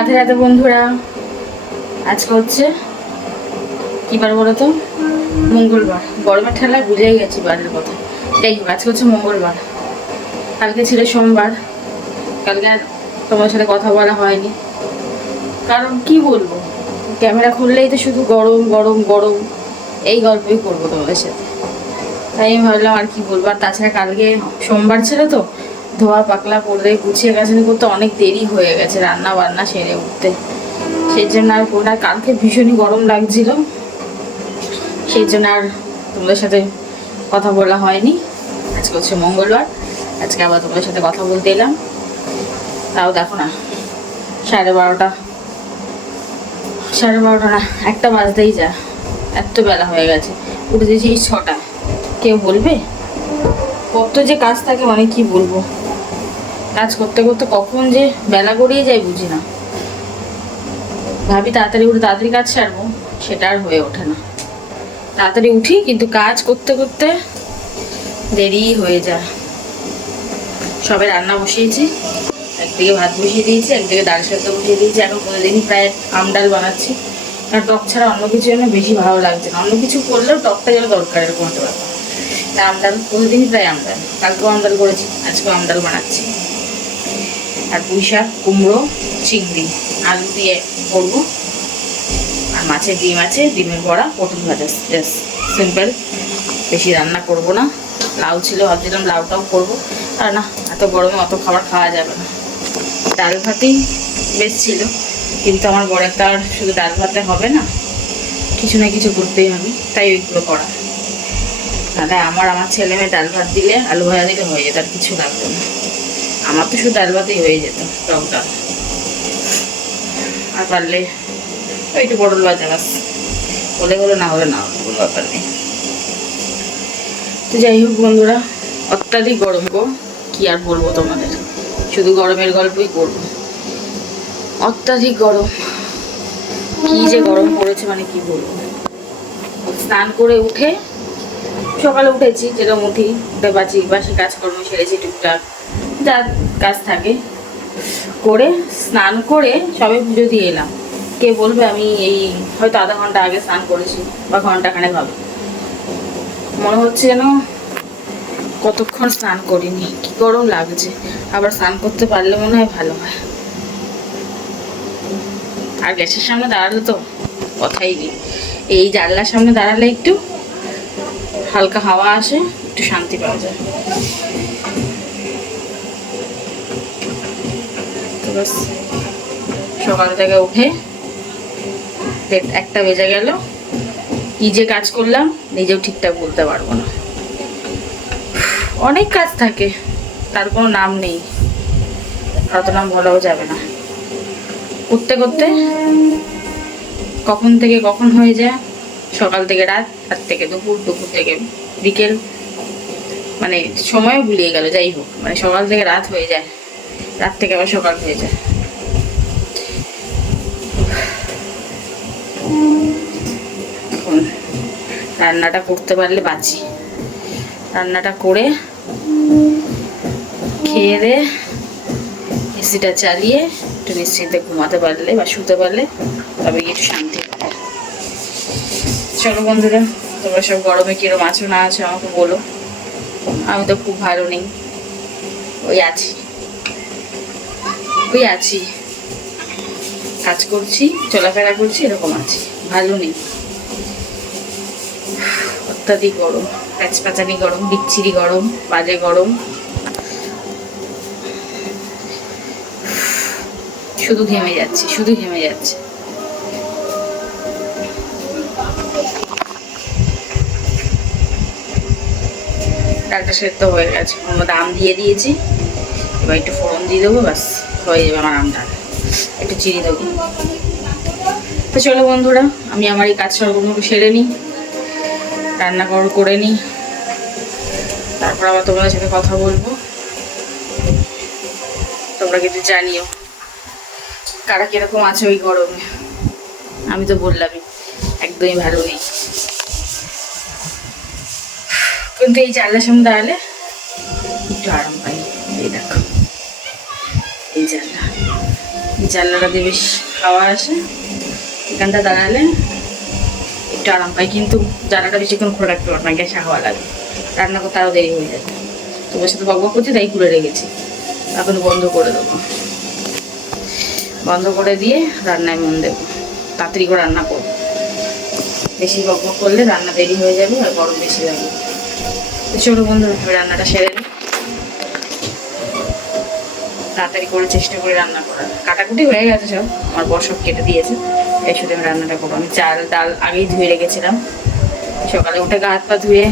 রাধে রাধে বন্ধুরা। আজকে হচ্ছে কি বার বলো তো? মঙ্গলবার। গরমের ঠেলায় ভুলেই গেছি বারের কথা। যাই হোক, আজকে হচ্ছে মঙ্গলবার। কালকে ছিল সোমবার। কালকে আর তোমার সাথে কথা বলা হয়নি, কারণ কি বলবো, ক্যামেরা খুললেই তো শুধু গরম গরম গরম, এই গল্পই করবো তোমাদের সাথে। তাই আমি ভাবলাম আর কি বলবো। আর তাছাড়া কালকে সোমবার ছিল তো, ধোয়া পাকলা করে গুছিয়ে গাছানি করতে অনেক দেরি হয়ে গেছে, রান্না বান্না সেরে উঠতে। সেই জন্য আর ওটা কালকে ভীষণই গরম লাগছিল, সেই জন্য আর তোমাদের সাথে কথা বলা হয়নি। আজকে হচ্ছে মঙ্গলবার, আজকে আবার তোমাদের সাথে কথা বলতে এলাম। তাও দেখো না, 12:30, 12:30 না, 1টা বাজতেই যা, এত বেলা হয়ে গেছে। উঠে দিয়েছি এই 6টায়। কেউ বলবে কত যে কাজ থাকে, মানে কি বলবো, কাজ করতে করতে কখন যে বেলা গড়িয়ে যায় বুঝি না। ভাবি তাড়াতাড়ি উঠে তাড়াতাড়ি কাজ সারবো, সেটা আর হয়ে ওঠে না। তাড়াতাড়ি উঠি কিন্তু কাজ করতে করতে দেরি হয়ে যায়। সবে রান্না বসিয়েছি, একদিকে ভাত বসিয়ে দিয়েছি, একদিকে ডাল সেদ্ধ বসিয়ে দিয়েছি। এখন প্রতিদিনই প্রায় আমডাল বানাচ্ছি, কারণ টক ছাড়া অন্য কিছু যেন বেশি ভালো লাগছে না। অন্য কিছু করলেও টকটা যেন দরকার, এরকম একটা ব্যাপার। তা আমডাল প্রতিদিনই প্রায় আমডাল, কালকেও আমডাল করেছি, আজকেও আমডাল বানাচ্ছি। আর পুঁই শাক, কুমড়ো, চিংড়ি, আলু দিয়ে করবো। আর মাছের ডিম আছে, ডিমের বড়া, পটল ভাজা, জাস্ট সিম্পল। বেশি রান্না করব না। লাউ ছিল, ভাবছিলাম লাউটাও করবো, আর না, এত গরমে অত খাবার খাওয়া যাবে না। ডাল ভাতই বেশ ছিল, কিন্তু আমার বড় একটা আর শুধু ডাল ভাতে হবে না, কিছু না কিছু করতেই হবে, তাই ওইগুলো করা। তাহলে আমার ছেলে মেয়ে ডাল ভাত দিলে, আলু ভাজা দিলে হয়ে যেত, আর কিছু লাগবে না। আমার তো শুধু ডাল ভাতেই হয়ে যেত, টক ডাল। আর পারলে একটু পটল ভাজা, বাস। হলে হলো, না হলে না হলে কোনো ব্যাপার নেই। তো যাই হোক বন্ধুরা, অত্যাধিক গরম গো, কি আর বলবো তোমাদের, শুধু গরমের গল্পই করবো। অত্যাধিক গরম, কি যে গরম পড়েছে, মানে কি বলবো। স্নান করে উঠে, সকালে উঠেছি যেরকম উঠি, উঠে বাসি কাজকর্ম সেরেছি, টুকটাক যা কাজ থাকে করে, স্নান করে সবে পুজো দিয়ে এলাম। কে বলবে আমি এই হয়তো আধা ঘন্টা আগে স্নান করেছি, বা ঘন্টাখানেক হবে। মনে হচ্ছে যেন কতক্ষণ স্নান করিনি, কি গরম লাগছে। আবার স্নান করতে পারলে মনে হয় ভালো হয়। আর গ্যাসের সামনে দাঁড়ালে তো কথাই নেই, এই জানলার সামনে দাঁড়ালে একটু হালকা হাওয়া আসে, একটু শান্তি পাওয়া যায়। তো বাস, সকাল থেকে উঠে 1টা বেজে গেল। কি যে কাজ করলাম নিজেও ঠিকঠাক বলতে পারবো না। অনেক কাজ থাকে, তার কোনো নাম নেই, অত নাম বলাও যাবে না। করতে করতে কখন থেকে কখন হয়ে যায়, সকাল থেকে রাত, রাত থেকে দুপুর, দুপুর থেকে বিকেল, মানে সময়ও ভুলিয়ে গেল। যাই হোক, মানে সকাল থেকে রাত হয়ে যায়, রাত থেকে আবার সকাল হয়ে যায়। এখন রান্নাটা করতে পারলে বাঁচি। রান্নাটা করে খেয়ে দে, এসিটা চালিয়ে একটু নিশ্চিন্তে ঘুমাতে পারলে বা শুতে পারলে, তবে একটু শান্তি পাবে। চলো বন্ধুরা, তোমরা সব গরমে কিরম আছো না আছো আমাকে বলো। আমি তো খুব ভালো নেই, ওই আছি, কাজ করছি, চলাফেরা করছি, এরকম আছি, ভালো নেই। অত্যাধিক গরম, প্যাচপ্যাচানি গরম, বিচ্ছিরি গরম, বাজে গরম, শুধু ঘেমে যাচ্ছে, শুধু ঘেমে যাচ্ছে। ডালটা সেদ্ধ হয়ে গেছে, ওর মধ্যে আম দিয়ে দিয়েছি, এবার একটু ফোড়ন দিয়ে দেবো, ব্যাস হয়ে যাবে আমার আম ডাল। একটু চিনি দেবো। তো চলো বন্ধুরা, আমি আমার এই কাজ সবগুলো সেরে নিই, রান্না করে নিই, তারপর আবার তোমাদের সাথে কথা বলবো। তোমরা কিন্তু জানিও কারা কিরকম আছে ওই গরমে। আমি তো বললামই, একদমই ভালো নেই। কিন্তু এই জানলার সামনে দাঁড়ালে একটু আরাম পাই। এই দেখো, এই জানলা, এই জানলাটা দিয়ে বেশ হাওয়া আসে, এখানটা দাঁড়ালে একটু আরাম পাই, কিন্তু জানলাটা বেশিক্ষণ খুলে রাখতে পারবো না, গ্যাসে হাওয়া লাগে, রান্না করতে আরও দেরি হয়ে যাবে। তোমার সাথে বকবক করছি তাই খুলে রেখেছি, এখন বন্ধ করে দেবো। বন্ধ করে দিয়ে রান্নায় মন দেবো, তাড়াতাড়ি করে রান্না করবো। বেশি বকবক করলে রান্না দেরি হয়ে যাবে আর গরম বেশি লাগবে। চলো বন্ধুরা রান্নাটা সেরে নিই, তাড়াতাড়ি করে চেষ্টা করে রান্না করার। কাটাকুটি হয়ে গেছে সব, আমার বর সব কেটে দিয়েছে, এই শুধু আমি রান্নাটা করবো। আমি চাল ডাল আগেই ধুয়ে রেখেছিলাম, সকালে উঠে গা হাত পা ধুয়ে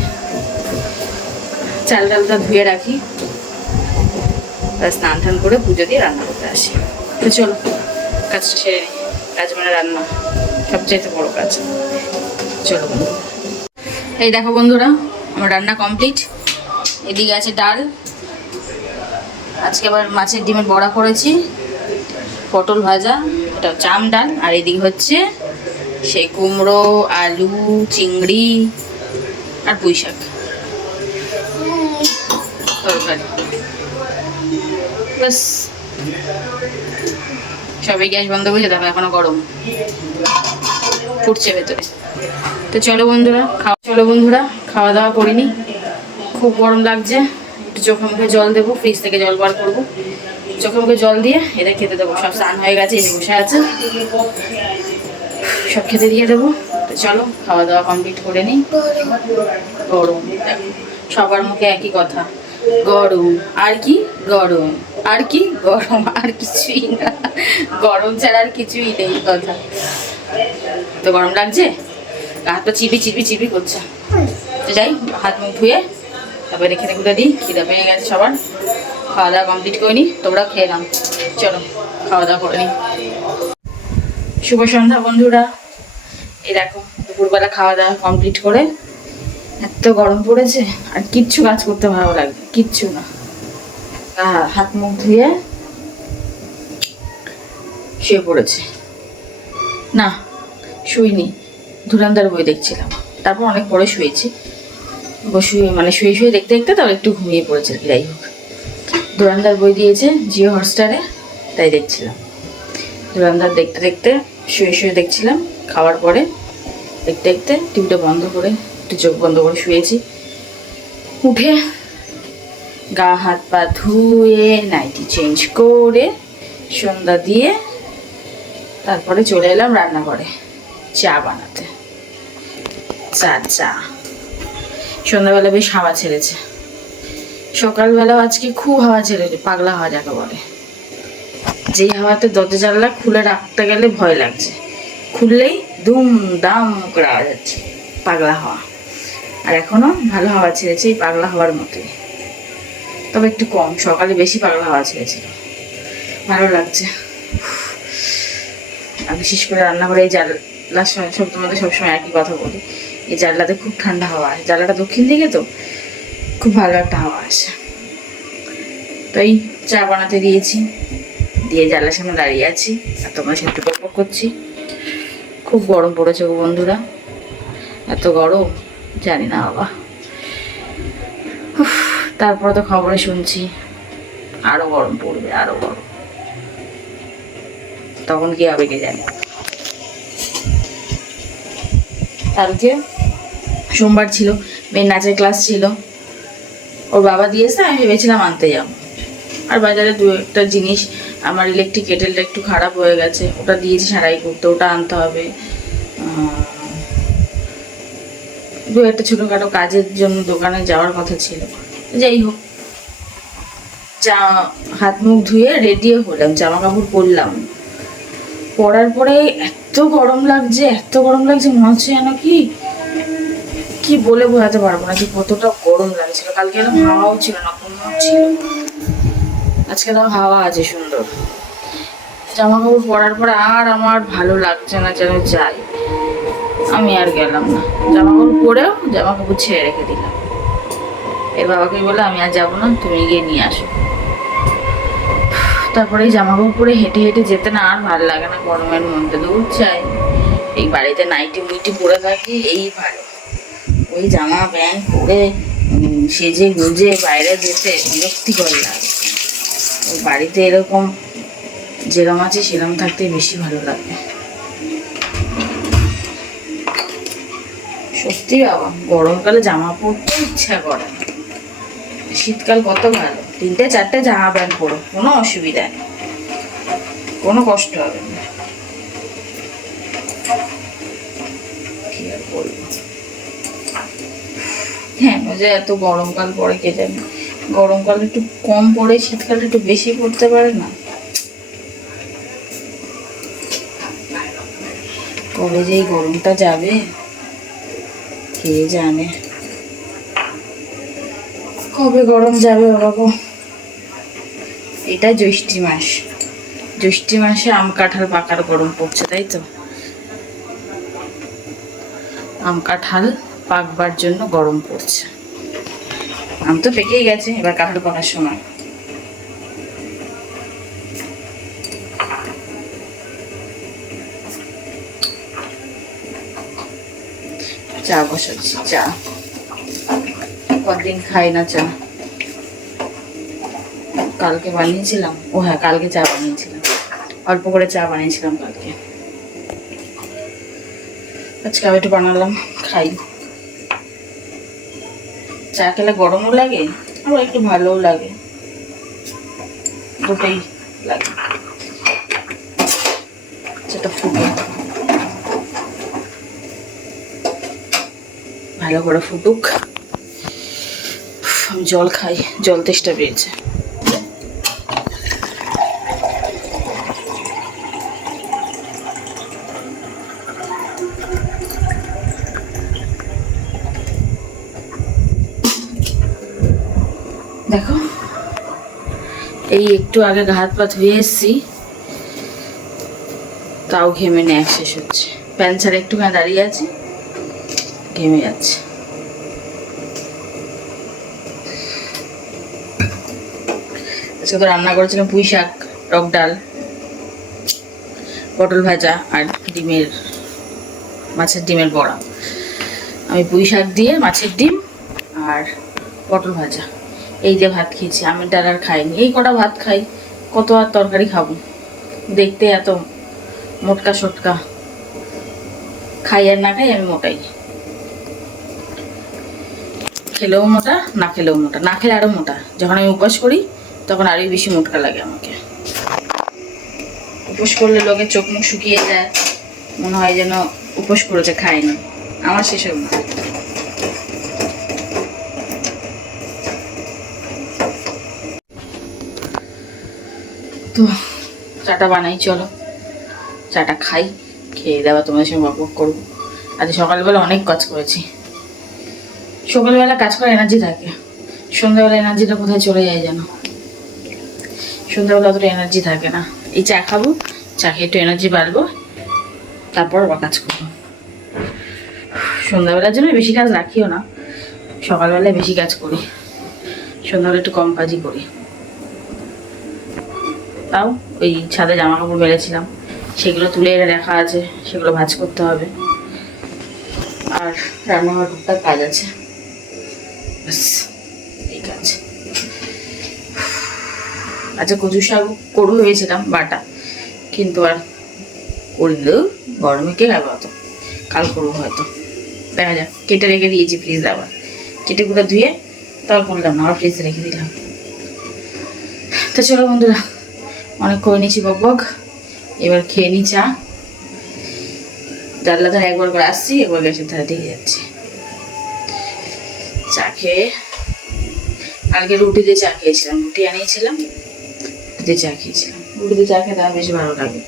চাল ডালটা ধুয়ে রাখি, স্নান টান করে পুজো দিয়ে রান্না করতে আসি। তো চলো কাজটা সেরে নিই, কাজ মানে রান্না সবচাইতে বড় কাজ। চলো বন্ধু, এই দেখো বন্ধুরা আমার রান্না কমপ্লিট। এদিকে আছে ডাল, আজকে আবার মাছের ডিমের বড়া করেছি, পটল ভাজা, এটা চাম ডাল, আর এদিকে হচ্ছে সেই কুমড়ো, আলু, চিংড়ি আর পুঁই শাক তরকারি, বাস। সবাই গ্যাস বন্ধ করে দেখো, এখনো গরম ফুটছে ভেতরে। তো চলো বন্ধুরা খাওয়া দাওয়া করিনি, খুব গরম লাগছে, একটু চোখে মুখে জল দেবো, ফ্রিজ থেকে জল বার করবো, চোখে মুখে জল দিয়ে এদের খেতে দেবো। সব স্নান হয়ে গেছে, এসে বসে আছে, সব খেতে দিয়ে দেবো। তো চলো খাওয়া দাওয়া কমপ্লিট করে নিই। গরম দেখো, সবার মুখে একই কথা, গরম আর কি, গরম আর কি, গরম আর কিছুই না, গরম ছাড়া আর কিছুই নেই কথা। তো গরম লাগছে, হাত পা চিপি করছে। তো যাই, হাত মুখ ধুয়ে তারপরে খেতে খুঁতে দিই, খিদে পেয়ে গেছে সবার। খাওয়া দাওয়া কমপ্লিট করে নিই, তোমরা খেয়ে নাও। চলো খাওয়া দাওয়া করে নিই। শুভ সন্ধ্যা বন্ধুরা, এই দেখো দুপুরবেলা খাওয়া দাওয়া কমপ্লিট করে, এত গরম পড়েছে আর কিচ্ছু কাজ করতে ভালো লাগবে, কিচ্ছু না। হাত মুখ ধুয়ে শুয়ে পড়েছে, না শুইনি, ধুরন্ধর বই দেখছিলাম, তারপর অনেক পরে শুয়েছি, শুয়ে শুয়ে দেখতে দেখতে তারপর একটু ঘুমিয়ে পড়েছে। যাই হোক, ধুরন্ধর বই দিয়েছে জিও হটস্টারে, তাই দেখছিলাম। ধুরন্ধর দেখতে দেখতে শুয়ে শুয়ে দেখছিলাম, খাওয়ার পরে দেখতে দেখতে টিভিটা বন্ধ করে একটু চোখ বন্ধ করে শুয়েছি। উঠে গা হাত পা ধুয়ে নাইটি চেঞ্জ করে সন্ধ্যা দিয়ে তারপরে চলে এলাম রান্নাঘরে চা বানাতে। চা সন্ধ্যাবেলা বেশ হাওয়া ছেড়েছে, সকালবেলাও আজকে খুব হাওয়া ছেড়েছে, পাগলা হাওয়া যাকে বলে। যেই হাওয়াতে দরজা জানলা খুলে রাখতে গেলে ভয় লাগছে, খুললেই দুম দাম করে আওয়াজ যাচ্ছে, পাগলা হাওয়া। আর এখনো ভালো হাওয়া ছেড়েছে, এই পাগলা হাওয়ার মতোই, তবে একটু কম, সকালে বেশি পাগলা হাওয়া ছেড়েছিল, ভালো লাগছে। আর বিশেষ করে রান্নাঘরে এই জানলা, সব তোমাদের সবসময় একই কথা বলি, এই জানলাতে খুব ঠান্ডা হাওয়া আসে, জানলাটা দক্ষিণ দিকে তো খুব ভালো একটা হাওয়া আসে। তো এই চা বানাতে দিয়েছি, দিয়ে জানলার সামনে দাঁড়িয়ে আছি আর তোমার সাথে গল্প করছি। খুব গরম পড়েছে গো বন্ধুরা, এত গরম জানি না বাবা। তারপরে তো খবরে শুনছি আরো গরম পড়বে, আরো গরম, তখন কি হবে কে জানে। কালকে সোমবার ছিল, মেয়ের নাচের ক্লাস ছিল, ওর বাবা দিয়েছে, আমি ভেবেছিলাম আনতে যাবো। আর বাজারে দু একটা জিনিস, আমার ইলেকট্রিক কেটেলটা একটু খারাপ হয়ে গেছে, ওটা দিয়েছি সারাই করতে, ওটা আনতে হবে। দু একটা ছোটোখাটো কাজের জন্য দোকানে যাওয়ার কথা ছিল। যাই হোক, হাত মুখ ধুয়ে রেডি হলাম, জামা কাপড় পরলাম, পরার পরে এত গরম লাগছে মনে হচ্ছে যেন কি বলে বোঝাতে পারবো না যে কতটা গরম লাগছিল। কালকে এরকম হাওয়াও ছিল না, কোনো ছিল, আজকে তো হাওয়া আছে সুন্দর। জামা কাপড় পরার পরে আর আমার ভালো লাগছে না, যেন যাই, আমি আর গেলাম না। জামা কাপড় পরেও জামা কাপড় ছেড়ে রেখে দিলাম, এর বাবাকে বলে আমি আর যাবো না, তুমি গিয়ে নিয়ে আসো। তারপরে এই জামা কাপড় পরে হেঁটে হেঁটে যেতে না আর ভালো লাগে না, গরমের মধ্যে দূর চাই। এই বাড়িতে নাইটি মুইটি পরে থাকি, এই ভালো, ওই জামা প্যান্ট পরে সেজে গুজে বাইরে যেতে বিরক্তিকর লাগে। ওই বাড়িতে এরকম যেরম আছে সেরম থাকতে বেশি ভালো লাগে। সত্যি বাবা, গরমকালে জামা পরতে ইচ্ছা করে না। শীতকাল কত ভালো, 3-4টে জামা প্যান্ট পরো, কোনো অসুবিধা নেই, কোনো কষ্ট হবে না। কি আর বলবো, হ্যাঁ যে এত গরমকাল পরে কে জানে, গরমকাল একটু কম পড়ে শীতকালে একটু বেশি পড়তে পারে না। কবে যে এই গরমটা যাবে কে জানে, কবে গরম যাবে বাবা। এটা জ্যৈষ্ঠী মাস, জ্যৈষ্ঠী মাসে আম কাঁঠাল পাকার গরম পড়ছে, তাই তো? আম কাঁঠাল পাকবার জন্য গরম পড়ছে। আম তো পেকেই গেছে, এবার কাঁঠাল পাকার সময়। চা বসাচ্ছি, চা কদিন খাই না চা। কালকে বানিয়েছিলাম, ও হ্যাঁ কালকে চা বানিয়েছিলাম, অল্প করে চা বানিয়েছিলাম কালকে, আজকে আবার একটু বানালাম, খাই। চা খেলে গরমও লাগে আবার একটু ভালোও লাগে, দুটোই লাগে। সেটা ফুটে ভালো করে ফুটুক, আমি জল খাই, জল তেষ্টা পেয়েছে। দেখো এই একটু আগে হাত পা ধুয়ে এসছি, তাও ঘেমে নেওয়া শেষ হচ্ছে। প্যান্ট ছাড়া একটুখানি দাঁড়িয়ে আছি, ঘেমে যাচ্ছে। আজকে তো রান্না করেছিলাম পুঁই শাক, টক ডাল, পটল ভাজা আর মাছের ডিমের বড়া। আমি পুঁই শাক দিয়ে মাছের ডিম আর পটল ভাজা এই যে ভাত খেয়েছি। আমের ডাল আর খাইনি, এই কটা ভাত খাই, কত আর তরকারি খাবো। দেখতে এত মোটকা সোটকা, খাই আর না খাই আমি মোটাই, খেলেও মোটা না খেলেও মোটা, না খেলে আরো মোটা। যখন আমি উপবাস করি তখন আরোই বেশি মোটকা লাগে আমাকে। উপোস করলে লোকের চোখ মুখ শুকিয়ে যায়, মনে হয় যেন উপোস করেছে খায়নি, আমার সেসব না। তো চাটা বানাই, চলো চাটা খাই, খেয়ে দেওয়া তোমাদের সঙ্গে গল্প করবো। আজ সকালবেলা অনেক কাজ করেছি, সকালবেলা কাজ করে এনার্জি থাকে, সন্ধ্যাবেলা এনার্জিটা কোথায় চলে যায় যেন, সন্ধ্যাবেলা অতটা এনার্জি থাকে না। এই চা খাবো, চা খেয়ে একটু এনার্জি বাড়বো, তারপর আবার কাজ করবো। সন্ধ্যাবেলার জন্য বেশি কাজ রাখিও না, সকালবেলায় বেশি কাজ করি, সন্ধ্যাবেলা একটু কম কাজই করি। তাও ওই ছাদে জামা কাপড় মেলেছিলাম, সেগুলো তুলে এনে রাখা আছে, সেগুলো ভাঁজ করতে হবে। আর রান্নাঘর টুকটাক কাজ আছে, ব্যাস এই কাজ। আচ্ছা কচু শাক করু হয়েছিলাম বাটা, কিন্তু আর করলেও গরমে কে খাবে অত, কাল করবো হয়তো, দেখা যাক। কেটে রেখে দিয়েছি ফ্রিজে, আবার কেটে কুটা ধুয়ে তাও করলাম না, আবার ফ্রিজে রেখে দিলাম। তো চলো বন্ধুরা, অনেক করে নিয়েছি বক বক, এবার খেয়ে নি চা। জানলা ধারে একবার করে আসছি, একবার গ্যাসের ধারে দিয়ে যাচ্ছি। চা খেয়ে, কালকে রুটি দিয়ে চা খেয়েছিলাম, রুটি আনিয়েছিলাম, দিয়ে চা খেয়েছিলাম। রুটি দিয়ে চা খেতে আমার বেশি ভালো লাগে।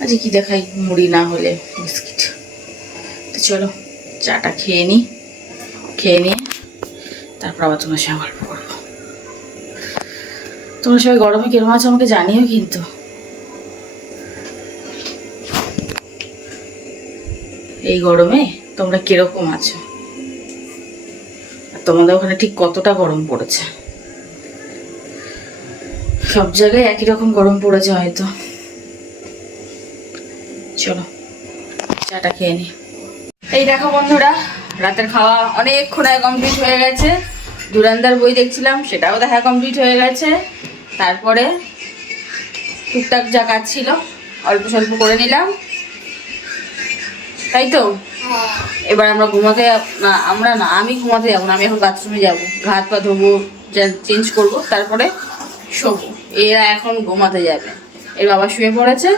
আজকে কি দেখাই, মুড়ি না হলে বিস্কিট। তো চলো চাটা খেয়ে নিই, খেয়ে নিয়ে তারপর আবার তোমার সঙ্গে গল্প করবো। তোমরা সবাই গরমে কিরম আছো আমাকে জানিও কিন্তু। এই গরমে তোমরা কিরকম আছো, আর তোমাদের ওখানে ঠিক কতটা গরম পড়েছে? সব জায়গায় একই রকম গরম পড়েছে হয়তো। চলো চাটা খেয়ে নি। এই দেখো বন্ধুরা, রাতের খাওয়া অনেকক্ষণ কমপ্লিট হয়ে গেছে। দুরান্দার বই দেখছিলাম, সেটাও দেখা কমপ্লিট হয়ে গেছে। তারপরে টুকটাক যা কাজ ছিল অল্প স্বল্প করে নিলাম, তাই তো। এবার আমরা ঘুমাতে না, আমরা না, আমি ঘুমাতে যাবো না, আমি এখন বাথরুমে যাবো, হাত পা ধোবো, চেঞ্জ করবো, তারপরে শোবো। এরা এখন ঘুমাতে যাবে, এর বাবা শুয়ে পড়েছে,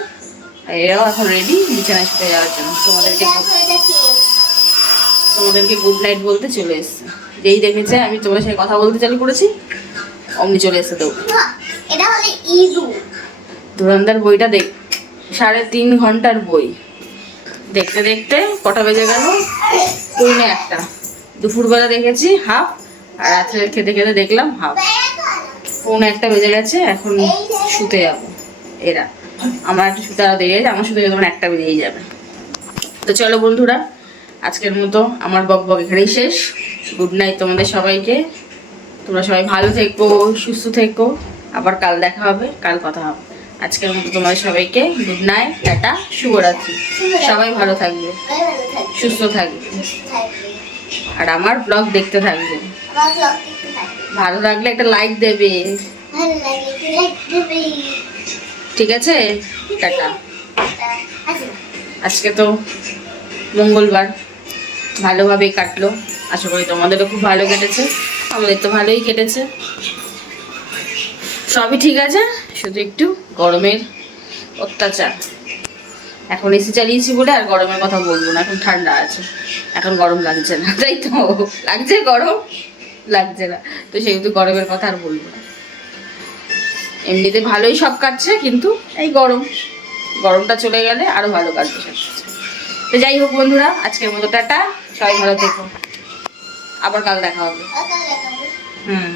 আর এরাও এখন রেডি বিছানায় শুতে যাওয়ার জন্য। তোমাদেরকে গুড নাইট বলতে চলে এসছে, যেই দেখেছে আমি তোমাদের সাথে কথা বলতে চালু করেছি অমনি চলে এসছে। তো এটা হলো ইঁদুর। ধুরন্ধর বইটা 3.5 ঘন্টার বই, দেখতে দেখতে কটা বেজে গেল, 1:45। দুপুরবেলা দেখেছি হাফ, আর রাত্রে খেতে খেতে দেখলাম হাফ, 1:45 বেজে গেছে। এখন শুতে যাবো। এরা আমার একটু শুতে আরো দেরি আছে, আমার শুতে তখন 1টা বেজেই যাবে। তো চলো বন্ধুরা, আজকের মতো আমার বক এখানেই শেষ। গুড নাইট তোমাদের সবাইকে, তোমরা সবাই ভালো থেকো, সুস্থ থেকো, আবার কাল দেখা হবে, কাল কথা হবে। আজকের মতো তোমাদের সবাইকে গুড নাইট, টাটা, শুভরাত্রি। সবাই ভালো থাকবে, সুস্থ থাকবে, আর আমার ব্লগ দেখতে থাকবে। ভালো লাগলে একটা লাইক দেবে, ঠিক আছে? টাটা। আজকে তো মঙ্গলবার, ভালোভাবেই কাটলো, আশা করি তোমাদেরও খুব ভালো কেটেছে, আমাদের তো ভালোই কেটেছে, সবই ঠিক আছে, শুধু একটু গরমের অত্যাচার। এখন এসি চালিয়েছি বলে আর গরমের কথা বলবো না, এখন ঠান্ডা আছে, এখন গরম লাগছে না, তাই তো? লাগছে গরম, লাগছে না তো সেহেতু গরমের কথা আর বলবো না। এমনিতে ভালোই সব কাটছে, কিন্তু এই গরমটা চলে গেলে আরো ভালো কাটবে সব কিছু। তো যাই হোক বন্ধুরা, আজকের মতো টাটা, সবাই ভালো থেকো, আবার কাল দেখা হবে। হুম।